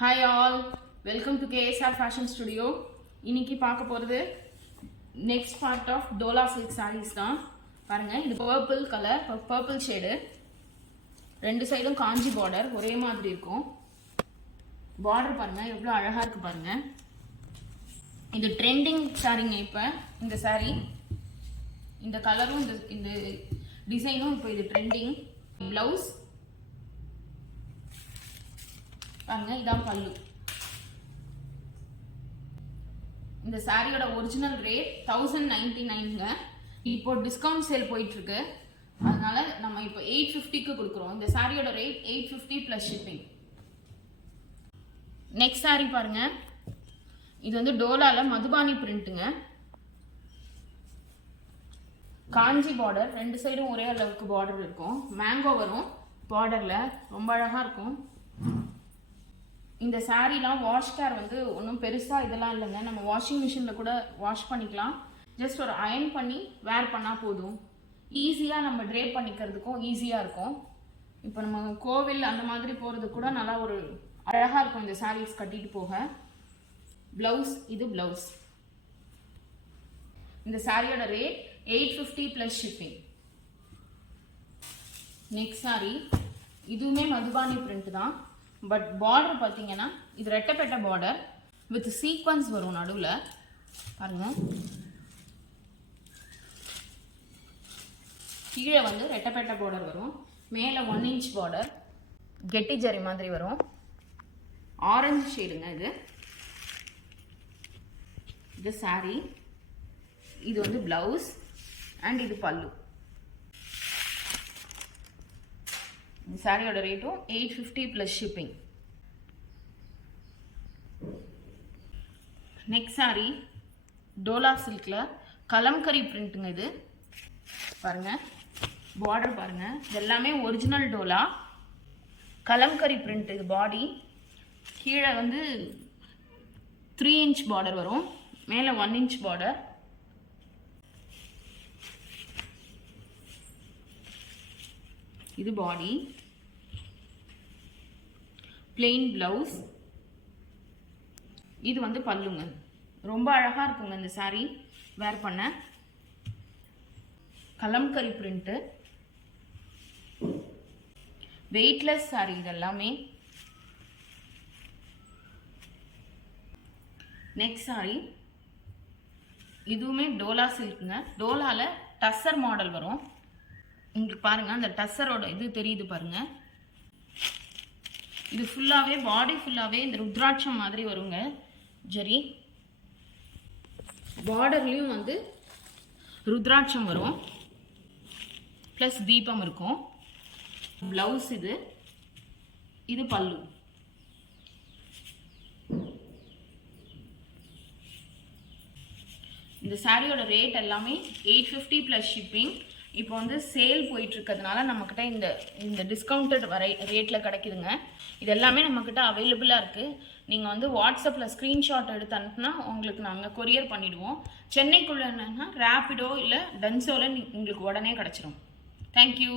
Hi all, welcome to KSR Fashion Studio. இன்னைக்கு பார்க்க போறது next part of Dola silk sarees தான். பாருங்க இது purple color, purple shade. ரெண்டு சைடும் காஞ்சி border ஒரே மாதிரி இருக்கும். border பாருங்க எவ்வளவு அழகா இருக்கு பாருங்க. இது trending சாரீங்க இப்ப இந்த saree. இந்த கலரும் இந்த டிசைனும் இப்போ இது trending. blouse பாருங்க இதான் பல்லு. இந்த சாரியோட ஒரிஜினல் ரேட் 1099ங்க. இப்போ டிஸ்கவுண்ட் சேல் போயிட்டு இருக்கு. அதனால நம்ம இப்போ 850க்கு கொடுக்குறோம். இந்த சாரியோட rate 850 plus shipping. Next sorry பாருங்க. இது வந்து டோலால மதுபானி பிரிண்ட்ங்க. காஞ்சி பார்டர், ரெண்டு சைடும் ஒரே அளவுக்கு பார்டர் இருக்கும். மேங்கோ வரும் பார்டர்ல, ரொம்ப அழகா இருக்கும். இந்த சாரீலாம் வாஷ் கேர் வந்து ஒன்றும் பெருசாக இதெல்லாம் இல்லைங்க. நம்ம வாஷிங் மிஷினில் கூட வாஷ் பண்ணிக்கலாம். ஜஸ்ட் ஒரு அயன் பண்ணி வேர் பண்ணால் போதும். ஈஸியாக நம்ம ட்ரேப் பண்ணிக்கிறதுக்கும் ஈஸியாக இருக்கும். இப்போ நம்ம கோவில் அந்த மாதிரி போகிறது கூட நல்லா ஒரு அழகாக இருக்கும் இந்த சாரீஸ் கட்டிட்டு போக. ப்ளவுஸ், இது ப்ளவுஸ். இந்த சாரியோட rate 850 plus shipping. Next sorry இதுவுமே மதுபானி பிரிண்ட் தான். பட் பார்டர் பார்த்தீங்கன்னா இது ரெட்டப்பட்ட பார்டர் வித் சீக்வன்ஸ் வரும் நடுவில் பாருங்க. கீழே வந்து ரெட்டப்பட்ட பார்டர் வரும், மேலே 1 இன்ச் பார்டர் கெட்டி ஜரி மாதிரி வரும். ஆரஞ்சு ஷேடுங்க இது. இது சாரி, இது வந்து பிளவுஸ் அண்ட் இது பல்லு. இந்த சாரியோட ரேட்டும் 850 plus shipping. Next sari Dola சில்கில் கலம்கரி பிரிண்ட்டுங்க. இது பாருங்க, பார்டர் பாருங்க, இது எல்லாமே ஒரிஜினல் டோலா கலம்கரி பிரிண்ட். இது பாடி கீழே வந்து 3 இன்ச் பார்டர் வரும், மேலே 1 இன்ச் பார்டர். இது பாடி, plain blouse. இது வந்து பல்லுங்க. ரொம்ப அழகா இருக்குங்க இந்த saree வேர் பண்ண. கலம்கரி பிரிண்ட், வெயிட்லெஸ் saree இது எல்லாமே. நெக்ஸ்ட் saree இதுவுமே டோலா சில்க்ங்க. டோலால டஸ்ஸர் மாடல் வரும். உங்களுக்கு பாருங்க அந்த டஸ்ஸரோட இது தெரியுது பாருங்க. இது ஃபுல்லாவே பாடி ஃபுல்லாவே இந்த ருத்ராட்சம் மாதிரி வருங்க ஜரி. பார்டர்லயும் வந்து ருத்ராட்சம் வரும், பிளஸ் தீபம் இருக்கும். பிளவுஸ் இது, இது பல்லு. இந்த சாரியோட ரேட் எல்லாமே 850 பிளஸ் ஷிப்பிங். இப்போ வந்து சேல் போயிட்டு இருக்கிறதுனால நம்மக்கிட்ட இந்த டிஸ்கவுண்டட் ரேட்டில் கிடைக்குதுங்க. இது எல்லாமே நம்மக்கிட்ட அவைலபிளாக இருக்குது. நீங்கள் வந்து வாட்ஸ்அப்பில் ஸ்க்ரீன்ஷாட் எடுத்து அனுப்புனா உங்களுக்கு நாங்கள் கொரியர் பண்ணிவிடுவோம். சென்னைக்குள்ளே என்னன்னா ரேப்பிடோ இல்லை டன்சோவில் உங்களுக்கு உடனே கிடச்சிரும். தேங்க்யூ.